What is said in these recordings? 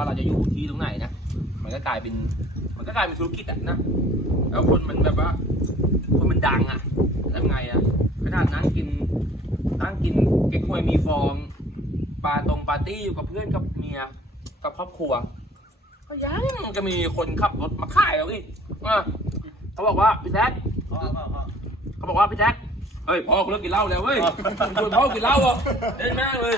ว่าเราจะอยู่ที่ตรงไหนนะ มันก็กลายเป็น มันก็กลายเป็นธุรกิจอะนะ แล้วคนมันแบบว่า คนมันดังอะทำไงอะขนาดนั่งกิน นั่งกินเก๊กฮวยมีฟอง ปาตรงปาร์ตี้อยู่กับเพื่อนกับเมีย กับครอบครัว ก็ยังจะมีคนขับรถมาขายเราอีกเขาบอกว่าพี่แท็กเขาบอกว่าพี่แท็กเฮ้ยพ่อกูเลิกกินเหล้าแล้วเว้ยชวนพ่อกินเหล้าอะเล่นแม่งเลย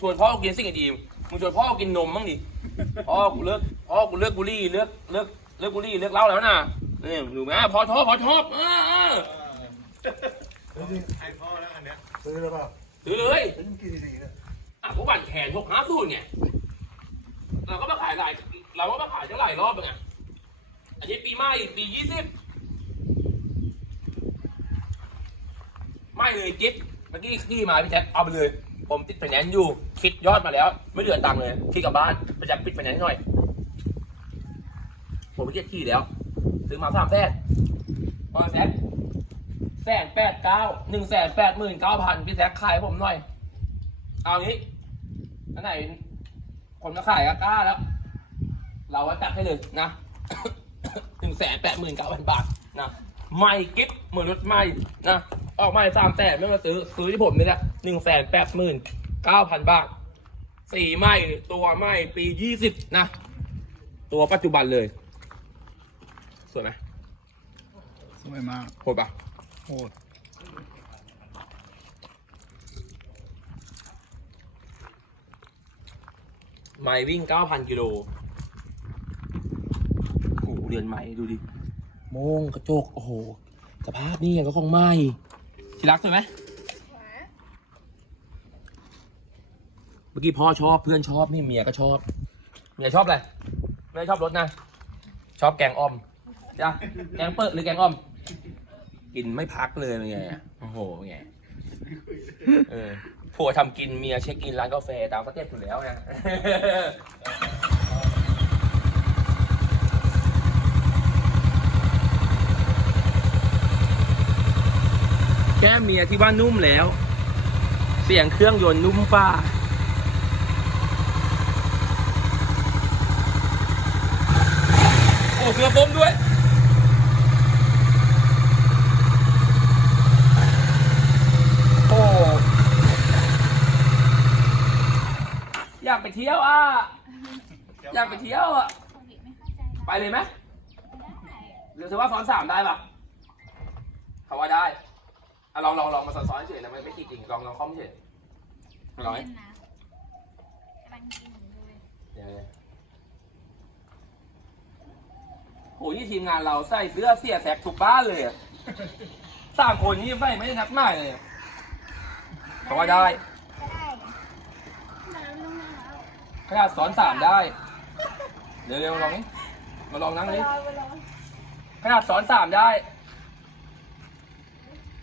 ชวนพ่อกินสิ่งดี มึงชวนพ่อกูกินนมบ้างดิ พ่อกูเลิก พ่อกูเลิกบุหรี่เลิกเลิกเลิกบุหรี่เลิกเหล้าแล้วนะนี่ดูไหมพ่อชอบพ่อชอบอ่าอ่าให้พ่อแล้วอันเนี้ยซื้อแล้วเปล่าถือเลยซื้อกินดีๆนะอะผมบั่นแขนหกห้าสูตรไงเราก็มาขายหลายเราก็มาขายตั้งหลายรอบเลยไงอันนี้ปีใหม่ปียี่สิบไม่เลยจิ๊บเมื่อกี้ขี่มาพี่แจ็คเอาไปเลย ผมติดไฟแนนซ์อยู่ คิดยอดมาแล้ว ไม่เหลือตังค์เลยขี่กลับบ้านไปจับปิดไฟแนนซ์หน่อย ผมไม่เก็บขี่แล้ว ซื้อมาสามแสนพอแซคแสนแปดเก้าหนึ่งแสนแปดหมื่นเก้าพันพี่แซคขายผมหน่อย เอางี้อันไหนคนมาขายก็กล้าแล้ว เราก็จัดให้เลยนะหนึ่งแสนแปดหมื่นเก้าพันบาทนะไม่กิฟเหมือนรถไม่นะ ออกมาสามแสนไม่มาซื้อ ซื้อที่ผมนี่แหละหนึ่งแสนแปดหมื่นเก้าพันบาทสี่ไม่ตัวไม่ปียี่สิบนะ ตัวปัจจุบันเลย สวยไหมสวยมากโหดปะโหดไม่วิ่งเก้าพันกิโลโอ้โหเรือนใหม่ดูดิโมงกระจก โอ้โห สภาพนี่ยังก็คงไหม่ ที่รักใช่ไหมเมื่อกี้พ่อชอบเพื่อนชอบนี่เมียก็ชอบเมียชอบอะไรเมียชอบรถนะ ชอบแกงอ่อมจ้ะแกงเปิดหรือแกงอ่อม กินไม่พักเลยเป็นไงอะโอ้โหเป็นไงเออผัวทำกินเมียเช็คอินร้านกาแฟตามสเต็ปอยู่แล้วไง ม่เมียที่ว่านุ่มแล้ว เสียงเครื่องยนต์นุ่มฟ้าโอ้เสือปมด้วยโอ้อยากไปเที่ยวอะอยากไปเที่ยวอะไปเลยไหมหรือเธอว่าซ้อนสามได้ปะเขาว่าได้ ลองลองลองมาซ้อนซ้อนเฉยนะไม่ไม่ติดจริงลองลองคอมเฉยลองไหมกำลังกินอยู่เลยเดี๋ยวนะโหนี่ทีมงานเราใส่เสื้อเสียแสกทุกบ้านเลยอะสามคนนี่ไม่ไม่ได้นักมากเลยอะเขาว่าได้ก็ได้น้ำลงมาแล้วขนาดซ้อนสามได้เดี๋ยวเร็วๆลองนี้มาลองนั่งไปนี้รอไปรอขนาดซ้อนสามได้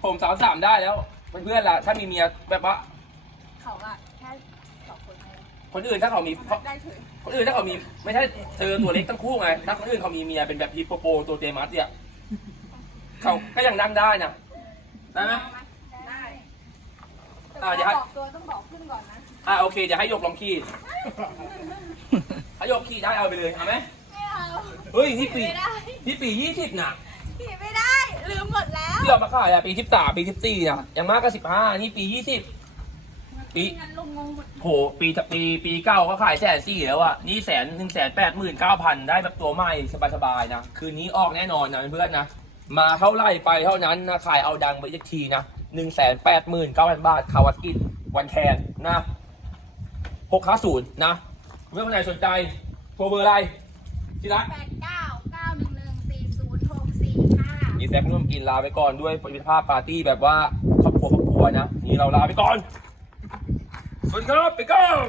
ผมซ้อนสามได้แล้วเพื่อนๆล่ะถ้ามีเมียแบบว่าเขาอะแค่สองคนเองคนอื่นถ้าเขามีได้ถึงคนอื่นถ้าเขามีไม่ใช่เธอตัวเล็กทั้งคู่ไงถ้าคนอื่นเขามีเมียเป็นแบบฮิปโปโปตัวเตมัสเนี่ยเขาก็ยังนั่งได้นะได้ไหมได้อ่าเดี๋ยวให้บอกตัวต้องบอกขึ้นก่อนนะอะโอเคเดี๋ยวให้ยกลองขี่ให้ยกขี่ได้เอาไปเลยเอาไหมไม่เอาเฮ้ยที่ปีไม่ได้ที่ปียี่สิบน่ะขี่ไม่ได้ ลืมหมดแล้วที่เรามาขายอะปีที่สามปีที่สี่น่ะอย่างมากก็สิบห้านี่ปียี่สิบปีงั้นลุงงงหมดโหปีปีปีเก้าก็ขายแสนสี่แล้วอะนี่แสนหนึ่งแสนแปดหมื่นเก้าพันได้แบบตัวใหม่สบายๆนะคืนนี้ออกแน่นอนนะเพื่อนๆนะมาเท่าไหร่ไปเท่านั้นนะขายเอาดังไปอีกทีนะหนึ่งแสนแปดหมื่นเก้าพันบาทคาวัตกินวันแคนนะหกห้าศูนย์นะเมื่อคนไหนสนใจโทรเบอร์อะไรที่รัก แปด แซคร่วมกินลาไปก่อนด้วยเป็นภาพปาร์ตี้แบบว่าครอบครัวครอบครัวนะ นี่เราลาไปก่อน สวัสดีครับไปก่อน